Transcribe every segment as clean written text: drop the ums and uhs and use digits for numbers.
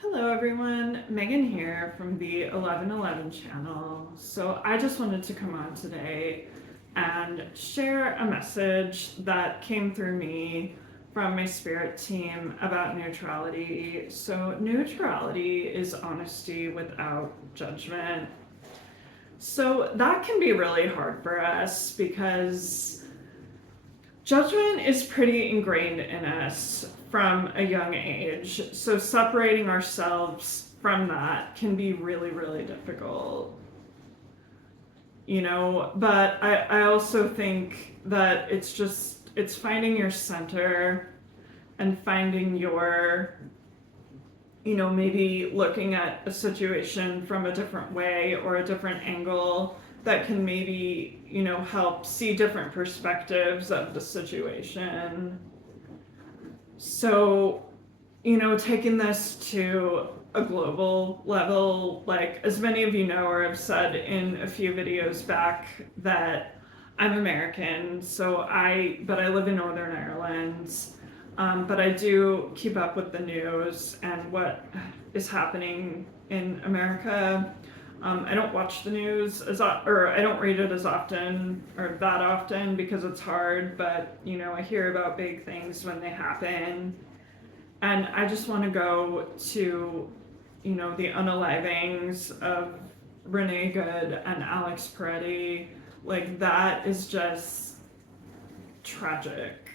Hello everyone, Megan here from the 1111 channel. So I just wanted to come on today and share a message that came through me from my spirit team about neutrality. So neutrality is honesty without judgment. So that can be really hard for us because judgment is pretty ingrained in us from a young age. So separating ourselves from that can be really, really difficult. But I also think that it's finding your center and finding your, maybe looking at a situation from a different way or a different angle that can maybe, help see different perspectives of the situation. So, taking this to a global level, like as many of you know or have said in a few videos back that I'm American, but I live in Northern Ireland. But I do keep up with the news and what is happening in America. I don't watch the news or I don't read it as often or that often because it's hard, but I hear about big things when they happen. And I just want to go to, the unalivings of Renee Good and Alex Peretti. Like, that is just tragic.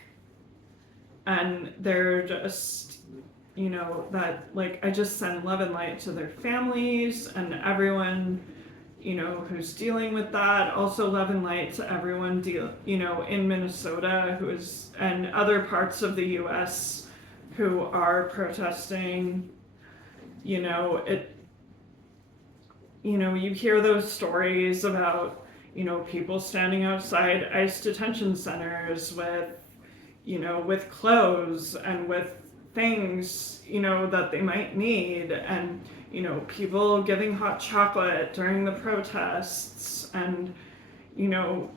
And they're just, that, like, I just send love and light to their families and everyone, who's dealing with that. Also love and light to everyone in Minnesota and other parts of the US who are protesting. You hear those stories about, people standing outside ICE detention centers with clothes and with things, that they might need, and, people giving hot chocolate during the protests, and, the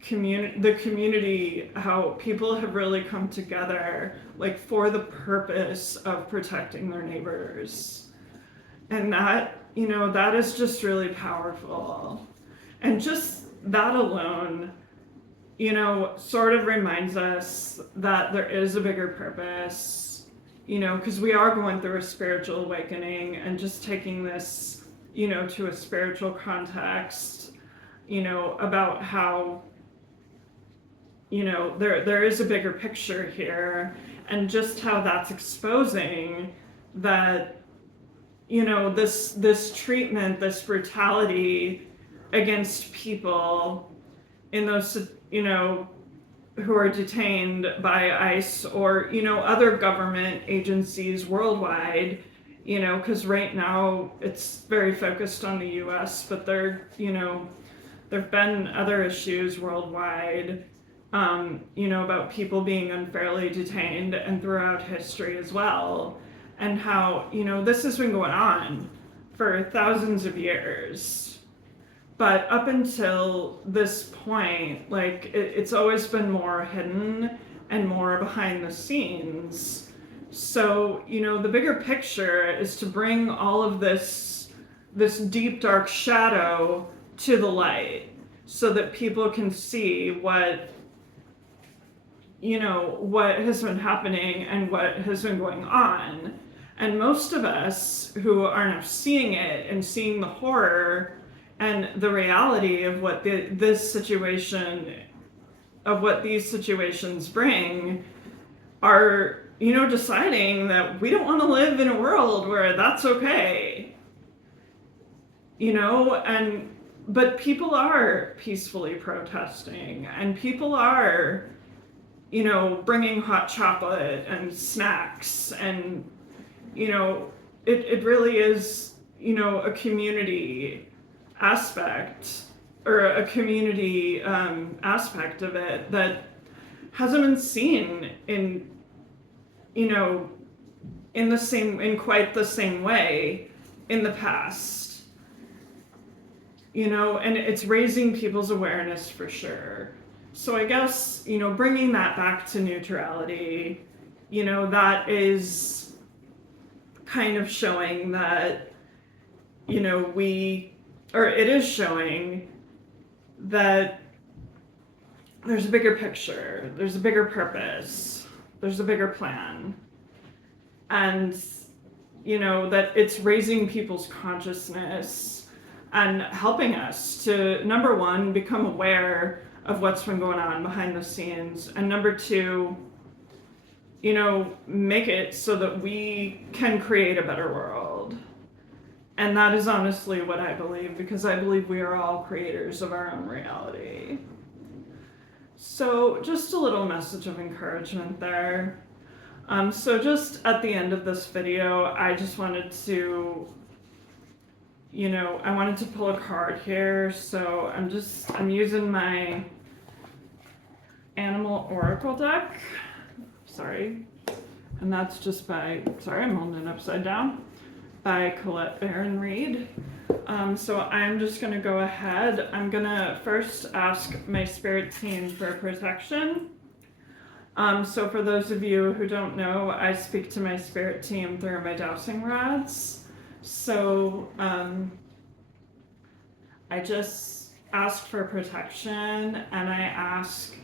community, how people have really come together, like, for the purpose of protecting their neighbors. And that is just really powerful. And just that alone, sort of reminds us that there is a bigger purpose, because we are going through a spiritual awakening, and just taking this, to a spiritual context, about how, there is a bigger picture here, and just how that's exposing that, this treatment, this brutality against people in those, who are detained by ICE or, other government agencies worldwide, because right now it's very focused on the US, but there've been other issues worldwide, about people being unfairly detained and throughout history as well. And how, this has been going on for thousands of years. But up until this point, like, it's always been more hidden and more behind the scenes. So, the bigger picture is to bring all of this deep, dark shadow to the light so that people can see what has been happening and what has been going on. And most of us who are now seeing it and seeing the horror and the reality of what these situations bring are, deciding that we don't want to live in a world where that's okay. But people are peacefully protesting, and people are, bringing hot chocolate and snacks, and, it really is, a community aspect, or a community aspect of it that hasn't been seen in quite the same way in the past. And it's raising people's awareness for sure. So I guess, bringing that back to neutrality, that is kind of showing that, you know, it is showing that there's a bigger picture, there's a bigger purpose, there's a bigger plan. And, you know, that it's raising people's consciousness and helping us to, number one, become aware of what's been going on behind the scenes, and number two, you know, make it so that we can create a better world. And that is honestly what I believe, because I believe we are all creators of our own reality. So just a little message of encouragement there. So just at the end of this video, I just wanted to, you know, I wanted to pull a card here. So I'm using my Animal Oracle deck. Sorry. And that's just by, sorry, I'm holding it upside down, by Collette Barron Reed. So I'm just gonna go ahead. I'm gonna first ask my spirit team for protection. So for those of you who don't know, I speak to my spirit team through my dowsing rods. So I just ask for protection, and I ask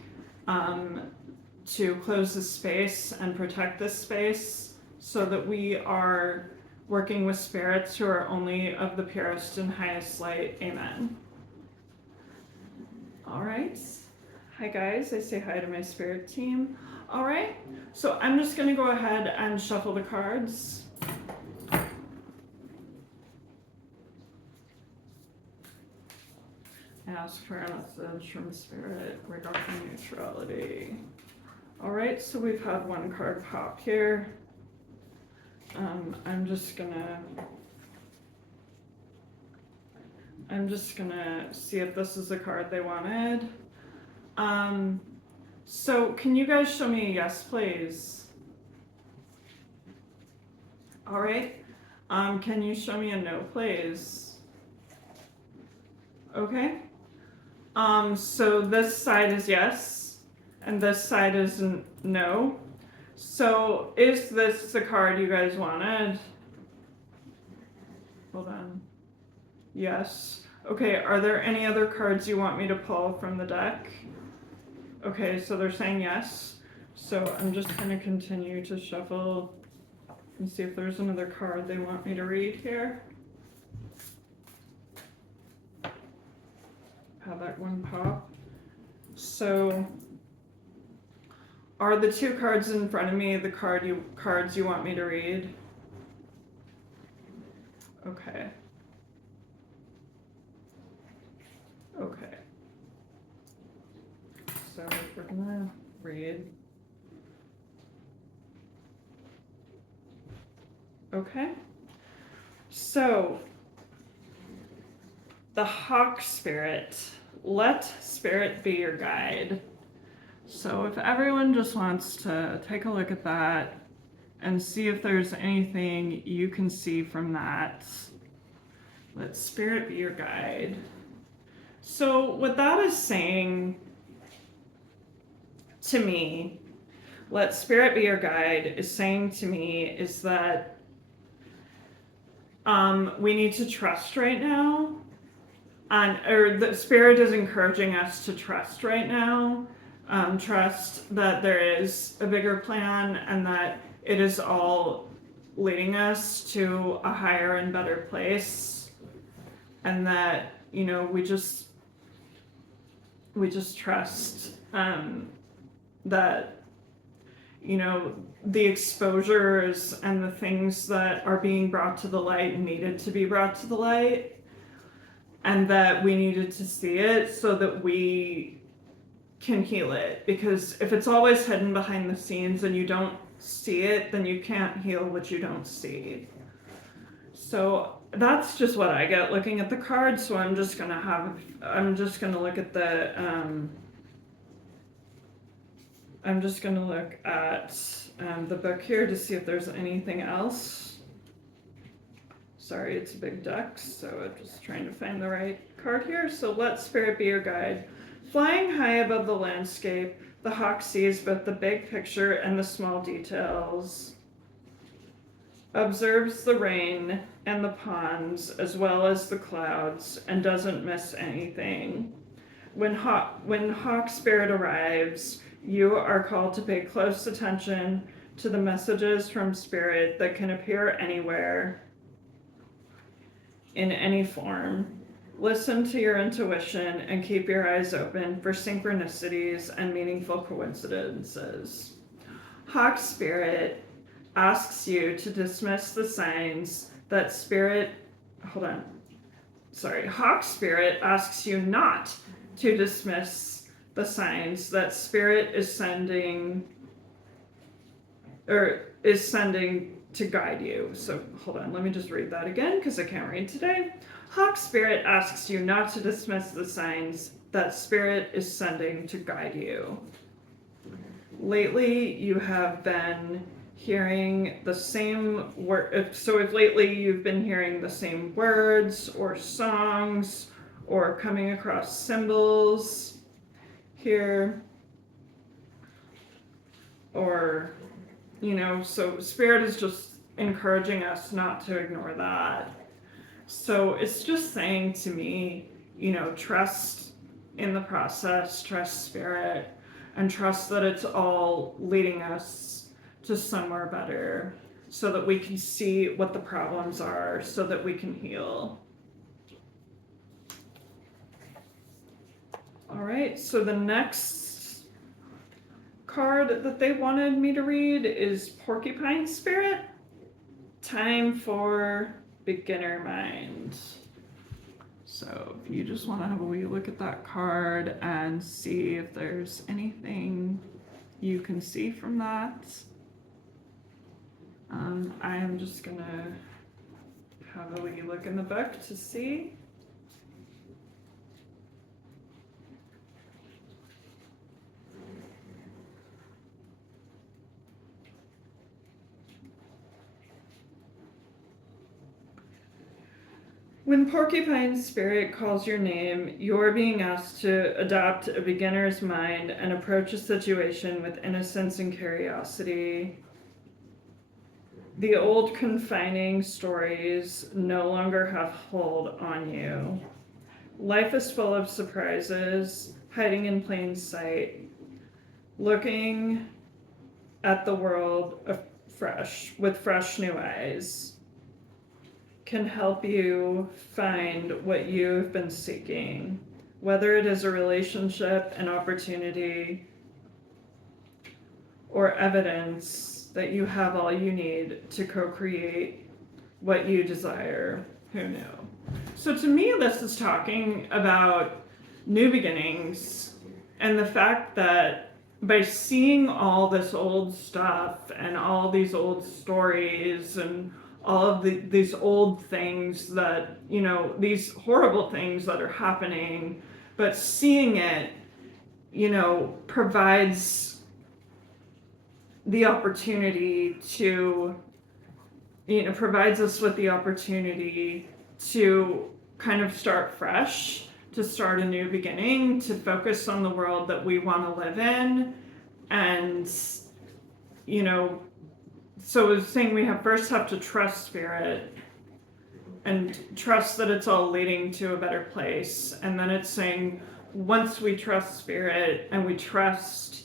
to close the space and protect this space so that we are working with spirits who are only of the purest and highest light. Amen. All right. Hi guys, I say hi to my spirit team. All right, so I'm just gonna go ahead and shuffle the cards. Ask for a message from spirit regarding neutrality. All right, so we've had one card pop here. I'm just gonna see if this is the card they wanted. So can you guys show me a yes, please? All right. Can you show me a no, please? Okay. So this side is yes, and this side is no. So is this the card you guys wanted? Hold on. Yes. Okay, are there any other cards you want me to pull from the deck? Okay, so they're saying yes. So I'm just going to continue to shuffle and see if there's another card they want me to read here. Have that one pop. So are the two cards in front of me the cards you want me to read? Okay. Okay. So we're gonna read. Okay. So the hawk spirit, let spirit be your guide. So if everyone just wants to take a look at that and see if there's anything you can see from that, let spirit be your guide. So what that is saying to me, let spirit be your guide, is saying to me is that we need to trust right now, or the spirit is encouraging us to trust right now. Trust that there is a bigger plan and that it is all leading us to a higher and better place, and that, you know, we just trust that, you know, the exposures and the things that are being brought to the light needed to be brought to the light, and that we needed to see it so that we can heal it. Because if it's always hidden behind the scenes and you don't see it, then you can't heal what you don't see. So that's just what I get looking at the cards. So I'm just gonna look at the the book here to see if there's anything else. Sorry, it's a big deck, so I'm just trying to find the right card here. So let spirit be your guide. Flying high above the landscape, the hawk sees both the big picture and the small details. observes the rain and the ponds as well as the clouds, and doesn't miss anything. When Hawk Spirit arrives, you are called to pay close attention to the messages from Spirit that can appear anywhere, in any form. Listen to your intuition and keep your eyes open for synchronicities and meaningful coincidences. Hawk Spirit asks you to dismiss the signs that Spirit. Hawk Spirit asks you not to dismiss the signs that Spirit is sending to guide you. So hold on, let me just read that again because I can't read today. Hawk Spirit asks you not to dismiss the signs that Spirit is sending to guide you. Lately, you have been hearing the same word. So if lately you've been hearing the same words or songs or coming across symbols here, or, so Spirit is just encouraging us not to ignore that. So it's just saying to me, trust in the process, trust Spirit, and trust that it's all leading us to somewhere better so that we can see what the problems are, so that we can heal. All right, so the next card that they wanted me to read is Porcupine Spirit. Time for Beginner Mind. So if you just want to have a wee look at that card and see if there's anything you can see from that. I am just gonna have a wee look in the book to see. When Porcupine Spirit calls your name, you're being asked to adopt a beginner's mind and approach a situation with innocence and curiosity. The old confining stories no longer have hold on you. Life is full of surprises, hiding in plain sight. Looking at the world with fresh new eyes can help you find what you've been seeking, whether it is a relationship, an opportunity, or evidence that you have all you need to co-create what you desire. Who knew? So to me, this is talking about new beginnings and the fact that by seeing all this old stuff and all these old stories and all of these old things that, these horrible things that are happening, but seeing it, provides the opportunity to, provides us with the opportunity to kind of start fresh, to start a new beginning, to focus on the world that we want to live in. And, so it's saying we first have to trust Spirit and trust that it's all leading to a better place. And then it's saying once we trust Spirit and we trust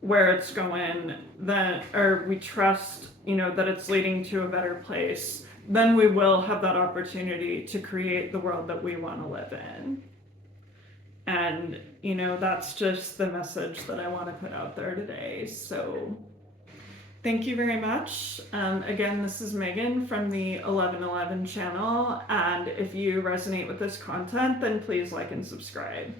where it's going, or we trust, that it's leading to a better place, then we will have that opportunity to create the world that we want to live in. And, that's just the message that I want to put out there today. So thank you very much. Again, this is Megan from the 1111 channel. And if you resonate with this content, then please like and subscribe.